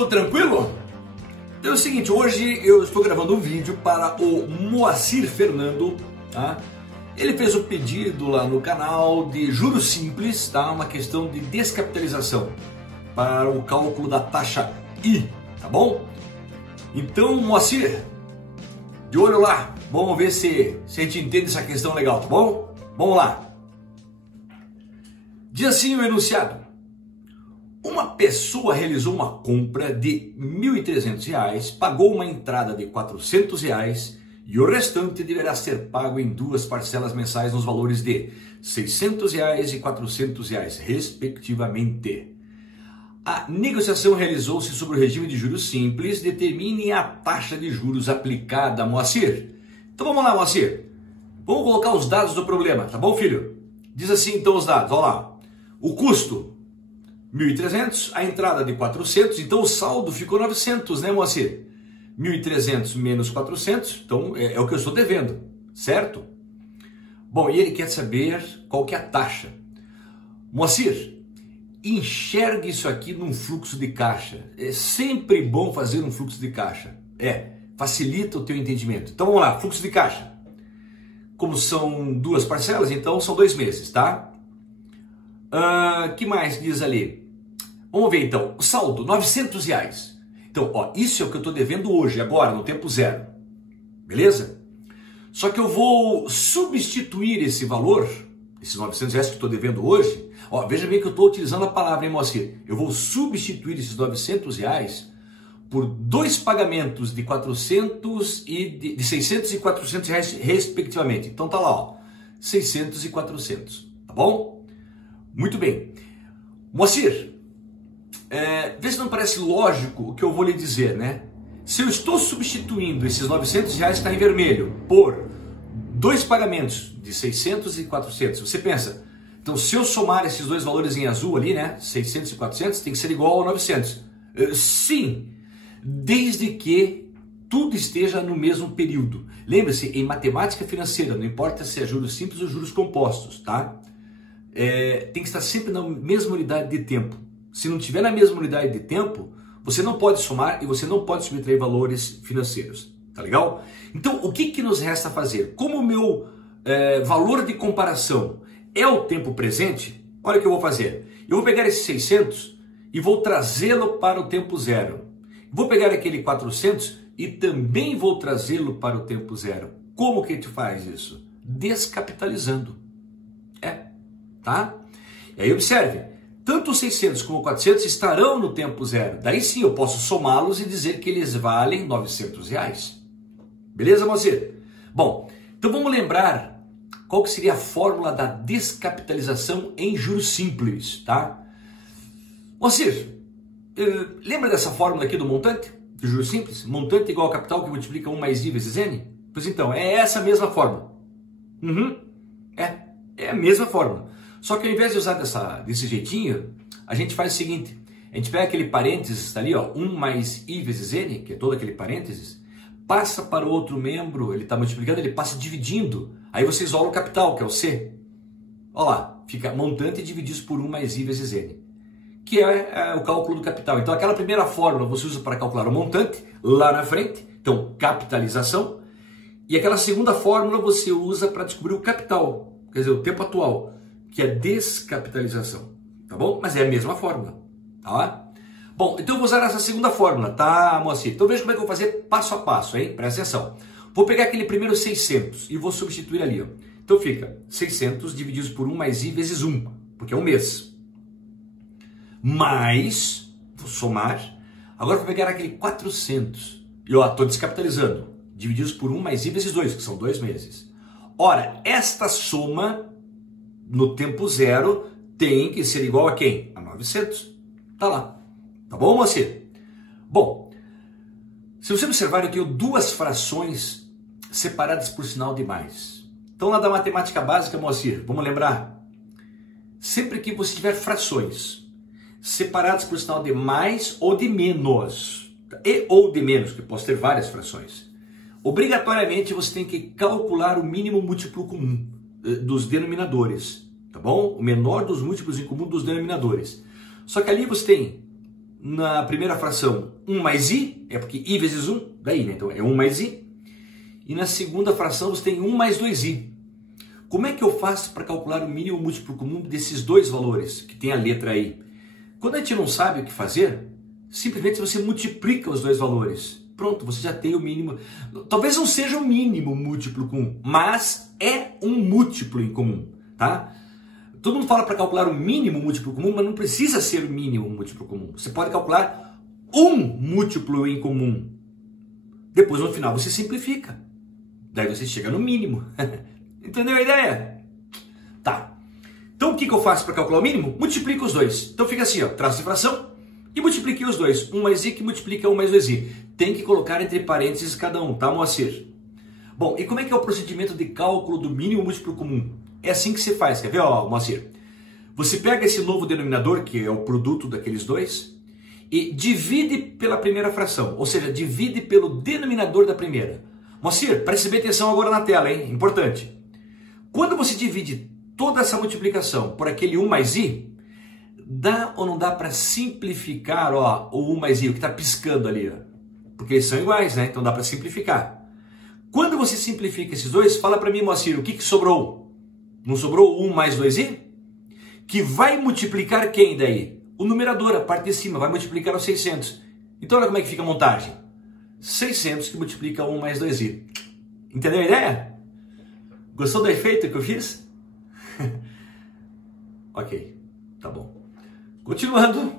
Tudo tranquilo? É o seguinte, hoje eu estou gravando um vídeo para o Moacir Fernando, tá? Ele fez um pedido lá no canal de juros simples, tá? Uma questão de descapitalização para o cálculo da taxa I, tá bom? Então, Moacir, de olho lá, vamos ver se a gente entende essa questão legal, tá bom? Vamos lá. Diz assim o enunciado: uma pessoa realizou uma compra de R$ 1.300, pagou uma entrada de R$ 400 e o restante deverá ser pago em duas parcelas mensais nos valores de R$ 600 e R$ 400, respectivamente. A negociação realizou-se sobre o regime de juros simples. Determine a taxa de juros aplicada, Moacir. Então vamos lá, Moacir. Vamos colocar os dados do problema, tá bom, filho? Diz assim então os dados, olha lá. O custo, 1.300, a entrada de 400, então o saldo ficou 900, né, Moacir? 1.300 menos 400, então é o que eu estou devendo, certo? Bom, e ele quer saber qual que é a taxa. Moacir, enxergue isso aqui num fluxo de caixa. É sempre bom fazer um fluxo de caixa. Facilita o teu entendimento. Então vamos lá, fluxo de caixa. Como são duas parcelas, então são 2 meses, tá? Que mais diz ali? Vamos ver então, o saldo, R$ 900. Então, ó, isso é o que eu estou devendo hoje, agora, no tempo zero. Beleza? Só que eu vou substituir esse valor, esses R$ 900 que eu estou devendo hoje. Ó, veja bem que eu estou utilizando a palavra, hein, Moacir? Eu vou substituir esses R$ 900 por 2 pagamentos de 400 e de 600 e 400 reais, respectivamente. Então tá lá, ó, 600 e 400, tá bom? Muito bem. Moacir, vê se não parece lógico o que eu vou lhe dizer, né? Se eu estou substituindo esses R$ 900 que está em vermelho por 2 pagamentos de 600 e 400, você pensa, então se eu somar esses dois valores em azul ali, né, 600 e 400, tem que ser igual a 900. Sim, desde que tudo esteja no mesmo período. Lembre-se, em matemática financeira, não importa se é juros simples ou juros compostos, tá? Tem que estar sempre na mesma unidade de tempo. Se não tiver na mesma unidade de tempo, você não pode somar e você não pode subtrair valores financeiros, tá legal? Então, o que nos resta fazer? Como o meu valor de comparação é o tempo presente, olha o que eu vou fazer. Eu vou pegar esse 600 e vou trazê-lo para o tempo zero. Vou pegar aquele 400 e também vou trazê-lo para o tempo zero. Como que a gente faz isso? Descapitalizando. Tá? E aí observe, tanto os 600 como o 400 estarão no tempo zero. Daí sim eu posso somá-los e dizer que eles valem R$ 900. Beleza, Moacir? Bom, então vamos lembrar qual que seria a fórmula da descapitalização em juros simples, tá? Moacir, lembra dessa fórmula aqui do montante de juros simples? Montante igual ao capital que multiplica 1 mais I vezes N? Pois então, é essa mesma fórmula. É a mesma fórmula. Só que ao invés de usar desse jeitinho, a gente faz o seguinte, a gente pega aquele parênteses, tá ali, ó, 1 mais I vezes N, que é todo aquele parênteses, passa para o outro membro, ele está multiplicando, ele passa dividindo, aí você isola o capital, que é o C. Olha lá, fica montante dividido por 1 mais I vezes N, que é o cálculo do capital. Então aquela primeira fórmula você usa para calcular o montante, lá na frente, então capitalização, e aquela segunda fórmula você usa para descobrir o capital, quer dizer, o tempo atual, que é descapitalização, tá bom? Mas é a mesma fórmula, tá? Bom, então eu vou usar essa segunda fórmula, tá, Moacir? Então veja como é que eu vou fazer passo a passo, hein? Presta atenção. Vou pegar aquele primeiro 600 e vou substituir ali, ó. Então fica 600 divididos por 1 mais I vezes 1, porque é um mês. Mais, vou somar, agora vou pegar aquele 400, e ó, estou descapitalizando, divididos por 1 mais I vezes 2, que são 2 meses. Ora, esta soma no tempo zero tem que ser igual a quem? A 900. Tá lá. Tá bom, Moacir? Bom, se você observar, eu tenho 2 frações separadas por sinal de mais. Então, lá da matemática básica, Moacir, vamos lembrar? Sempre que você tiver frações separadas por sinal de mais ou de menos, ou de menos, que posso ter várias frações, obrigatoriamente você tem que calcular o mínimo múltiplo comum dos denominadores, tá bom? O menor dos múltiplos em comum dos denominadores. Só que ali você tem na primeira fração 1 mais i, é porque i vezes 1, daí, né? Então é 1 mais i. E na segunda fração você tem 1 mais 2i. Como é que eu faço para calcular o mínimo múltiplo comum desses dois valores, que tem a letra i? Quando a gente não sabe o que fazer, simplesmente você multiplica os dois valores. Pronto, você já tem o mínimo. Talvez não seja o mínimo múltiplo comum, mas é um múltiplo em comum, tá? Todo mundo fala para calcular o mínimo múltiplo comum, mas não precisa ser o mínimo múltiplo comum. Você pode calcular um múltiplo em comum. Depois, no final, você simplifica. Daí você chega no mínimo. Entendeu a ideia? Tá. Então, o que eu faço para calcular o mínimo? Multiplico os dois. Então, fica assim, ó, traço de fração e multipliquei os dois. 1 mais i que multiplica 1 mais 2i. Tem que colocar entre parênteses cada um, tá, Moacir? Bom, e como é que é o procedimento de cálculo do mínimo múltiplo comum? É assim que se faz, quer ver, ó, Moacir? Você pega esse novo denominador, que é o produto daqueles dois, e divide pela primeira fração, ou seja, divide pelo denominador da primeira. Moacir, preste bem atenção agora na tela, hein? Importante. Quando você divide toda essa multiplicação por aquele 1 mais i, dá ou não dá para simplificar, ó, o 1 mais i, o que está piscando ali, ó? Porque eles são iguais, né? Então dá para simplificar. Quando você simplifica esses dois, fala para mim, Moacir, o que sobrou? Não sobrou 1 mais 2i? Que vai multiplicar quem daí? O numerador, a parte de cima, vai multiplicar os 600. Então olha como é que fica a montagem. 600 que multiplica 1 mais 2i. Entendeu a ideia? Gostou do efeito que eu fiz? Ok, tá bom. Continuando.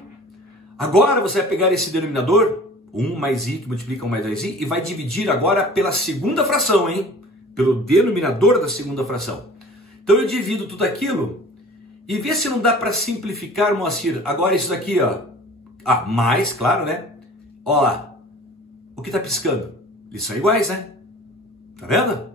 Agora você vai pegar esse denominador, 1 mais i que multiplica 1 mais 2i, e vai dividir agora pela segunda fração, hein? Pelo denominador da segunda fração. Então eu divido tudo aquilo e vê se não dá para simplificar, Moacir. Agora isso daqui, ó. Ah, mais, claro, né? Ó lá. O que está piscando? Eles são iguais, né? Tá vendo?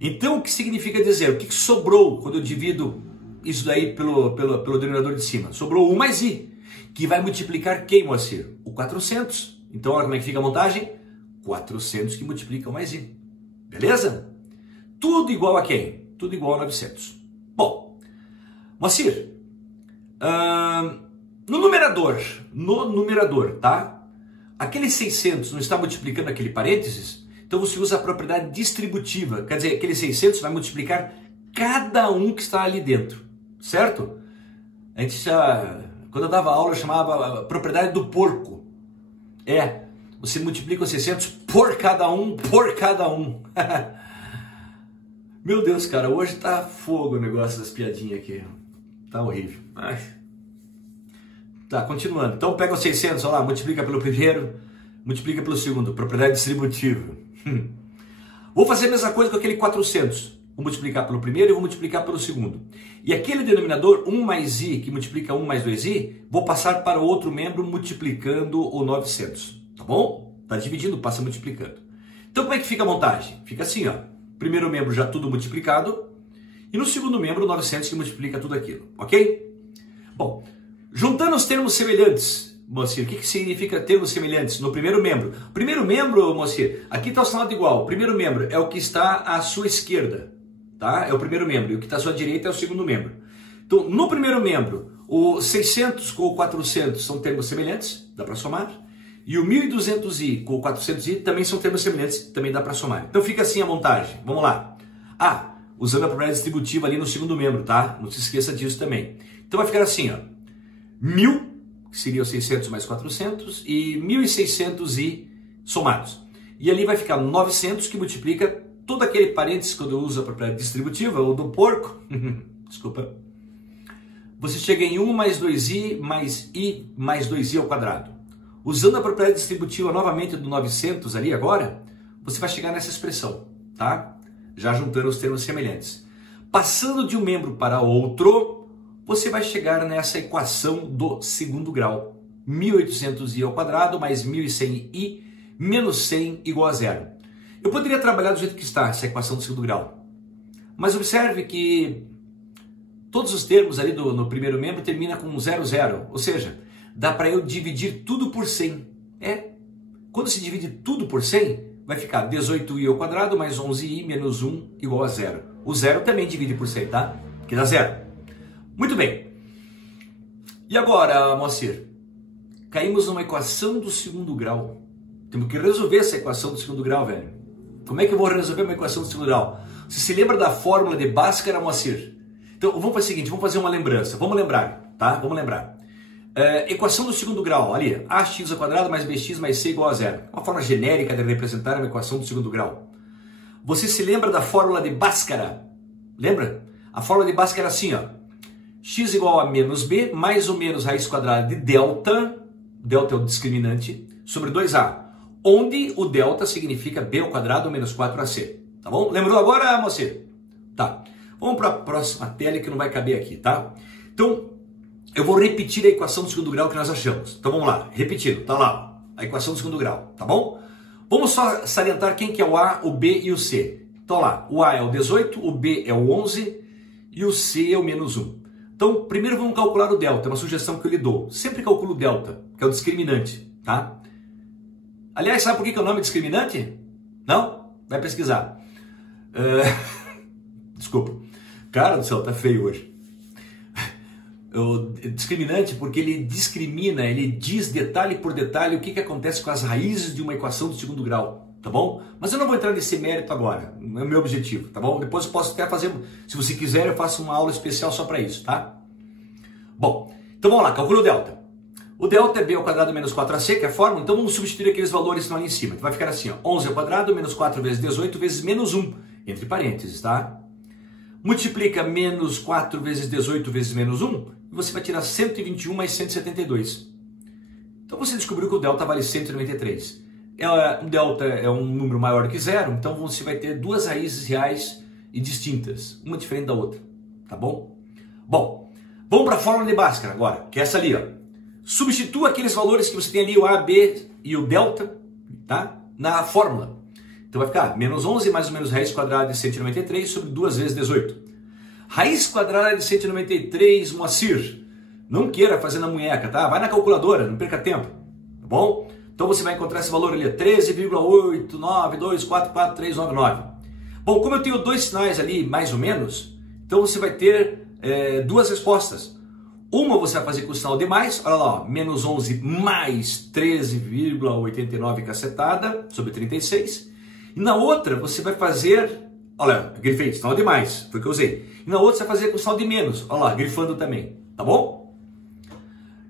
Então o que significa dizer? O que sobrou quando eu divido isso daí pelo denominador de cima? Sobrou 1 mais i, que vai multiplicar quem, Moacir? O 400. Então olha como é que fica a montagem. 400 que multiplica 1 mais i. Beleza? Tudo igual a quem? Tudo igual a 900. Bom, Moacir, no numerador, tá? Aquele 600 não está multiplicando aquele parênteses? Então você usa a propriedade distributiva. Quer dizer, aquele 600 vai multiplicar cada um que está ali dentro. Certo? A gente quando eu dava aula, eu chamava a propriedade do porco. Você multiplica os 600 por cada um, por cada um. Meu Deus, cara, hoje tá fogo o negócio das piadinhas aqui. Tá horrível. Ai. Tá, continuando. Então pega os 600, olha lá, multiplica pelo primeiro, multiplica pelo segundo. Propriedade distributiva. Vou fazer a mesma coisa com aquele 400. Vou multiplicar pelo primeiro e vou multiplicar pelo segundo. E aquele denominador, 1 mais i, que multiplica 1 mais 2i, vou passar para o outro membro multiplicando o 900. Tá bom? Tá dividindo, passa multiplicando. Então como é que fica a montagem? Fica assim, ó. Primeiro membro já tudo multiplicado. E no segundo membro, 900 que multiplica tudo aquilo. Ok? Bom, juntando os termos semelhantes, Moacir, o que significa termos semelhantes? No primeiro membro. Primeiro membro, Moacir, aqui está o sinal de igual. O primeiro membro é o que está à sua esquerda. Tá? É o primeiro membro. E o que está à sua direita é o segundo membro. Então, no primeiro membro, o 600 com o 400 são termos semelhantes. Dá para somar. E o 1200i com o 400i também são termos semelhantes, também dá para somar. Então fica assim a montagem. Vamos lá. Usando a propriedade distributiva ali no segundo membro, tá? Não se esqueça disso também. Então vai ficar assim, ó. 1000, que seria os 600 mais 400, e 1600i somados. E ali vai ficar 900, que multiplica todo aquele parênteses quando eu uso a propriedade distributiva, ou do porco. Desculpa. Você chega em 1 mais 2i mais i mais 2i ao quadrado. Usando a propriedade distributiva novamente do 900 ali agora, você vai chegar nessa expressão, tá? Já juntando os termos semelhantes. Passando de um membro para outro, você vai chegar nessa equação do segundo grau. 1800i ao quadrado mais 1100i menos 100 igual a zero. Eu poderia trabalhar do jeito que está essa equação do segundo grau. Mas observe que todos os termos ali no primeiro membro terminam com 00, ou seja, dá para eu dividir tudo por 100. Quando se divide tudo por 100, vai ficar 18i ao quadrado mais 11i menos 1 igual a zero. O zero também divide por 100, tá? Que dá zero. Muito bem. E agora, Moacir? caímos numa equação do segundo grau. Temos que resolver essa equação do segundo grau, velho. Como é que eu vou resolver uma equação do segundo grau? Você se lembra da fórmula de Bhaskara, Moacir? Então, vamos fazer o seguinte, vamos fazer uma lembrança. Vamos lembrar, tá? Vamos lembrar. Equação do segundo grau, ali, ax² mais bx mais c igual a zero. Uma forma genérica de representar uma equação do segundo grau. Você se lembra da fórmula de Bhaskara? Lembra? A fórmula de Bhaskara era assim, ó. X igual a menos b, mais ou menos raiz quadrada de delta, delta é o discriminante, sobre 2a, onde o delta significa b ao quadrado menos 4ac. Tá bom? Lembrou agora, moça? Tá. Vamos para a próxima tela que não vai caber aqui, tá? Então, eu vou repetir a equação do segundo grau que nós achamos. Então vamos lá, repetindo, tá lá, a equação do segundo grau, tá bom? Vamos só salientar quem que é o A, o B e o C. Então lá, o A é o 18, o B é o 11 e o C é o menos 1. Então, primeiro vamos calcular o delta, é uma sugestão que eu lhe dou. Sempre calculo o delta, que é o discriminante, tá? Aliás, sabe por que é o nome discriminante? Não? Vai pesquisar. Desculpa. Cara do céu, tá feio hoje. O discriminante porque ele discrimina, ele diz detalhe por detalhe o que acontece com as raízes de uma equação do segundo grau, tá bom? Mas eu não vou entrar nesse mérito agora, não é o meu objetivo, tá bom? Depois eu posso até fazer, se você quiser, eu faço uma aula especial só para isso, tá? Bom, então vamos lá, calcula o delta. O delta é b ao quadrado menos 4ac, que é a fórmula, então vamos substituir aqueles valores que estão ali em cima. Então vai ficar assim, ó, 11 ao quadrado menos 4 vezes 18 vezes menos 1, entre parênteses, tá? Multiplica menos 4 vezes 18 vezes menos 1, e você vai tirar 121 mais 172. Então você descobriu que o delta vale 193. O delta é um número maior que zero, então você vai ter duas raízes reais e distintas, uma diferente da outra, tá bom? Bom, vamos para a fórmula de Bhaskara agora, que é essa ali, ó. Substitua aqueles valores que você tem ali, o A, B e o delta, tá? Na fórmula. Então vai ficar menos 11 mais ou menos raiz quadrada de 193 sobre 2 vezes 18. Raiz quadrada de 193, Moacir. Não queira fazer na munheca, tá? Vai na calculadora, não perca tempo, tá bom? Então você vai encontrar esse valor ali, 13,892444399. Bom, como eu tenho dois sinais ali, mais ou menos, então você vai ter duas respostas. Uma você vai fazer com o sinal de mais, olha lá, ó, menos 11 mais 13,89 cacetada sobre 36. E na outra você vai fazer, olha, grifei, sinal de mais, foi o que eu usei. E na outra você vai fazer com o sinal de menos, olha lá, grifando também, tá bom?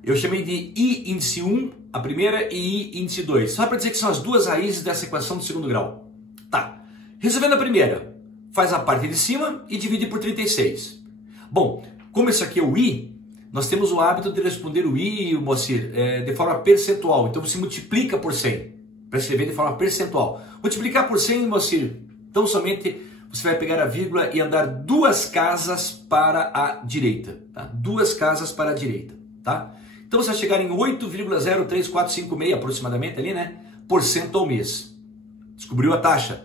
Eu chamei de I índice 1, a primeira, e I índice 2, só para dizer que são as duas raízes dessa equação do segundo grau. Tá, resolvendo a primeira, faz a parte de cima e divide por 36. Bom, como isso aqui é o I, nós temos o hábito de responder o I, Moacir, de forma percentual. Então você multiplica por 100, para escrever de forma percentual. Multiplicar por 100, Moacir, então somente você vai pegar a vírgula e andar duas casas para a direita. Tá? Duas casas para a direita. Tá? Então você vai chegar em 8,03456 aproximadamente ali, né? Por cento ao mês. Descobriu a taxa.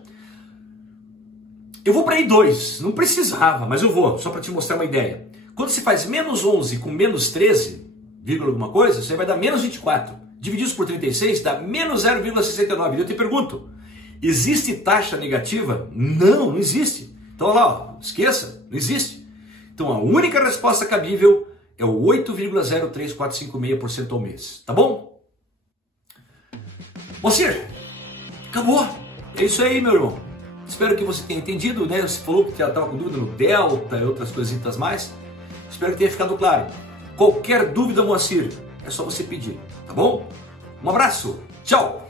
Eu vou para I2, não precisava, mas eu vou, só para te mostrar uma ideia. Quando se faz menos 11 com menos 13, vírgula alguma coisa, você vai dar menos 24. Divididos por 36 dá menos 0,69. E eu te pergunto, existe taxa negativa? Não, não existe. Então olha lá, ó, esqueça, não existe. Então a única resposta cabível é o 8,03456% ao mês. Tá bom? Moacir, acabou. É isso aí, meu irmão. Espero que você tenha entendido, né? Você falou que já estava com dúvida no delta e outras coisitas mais. Espero que tenha ficado claro. Qualquer dúvida, Moacir, é só você pedir, tá bom? Um abraço, tchau!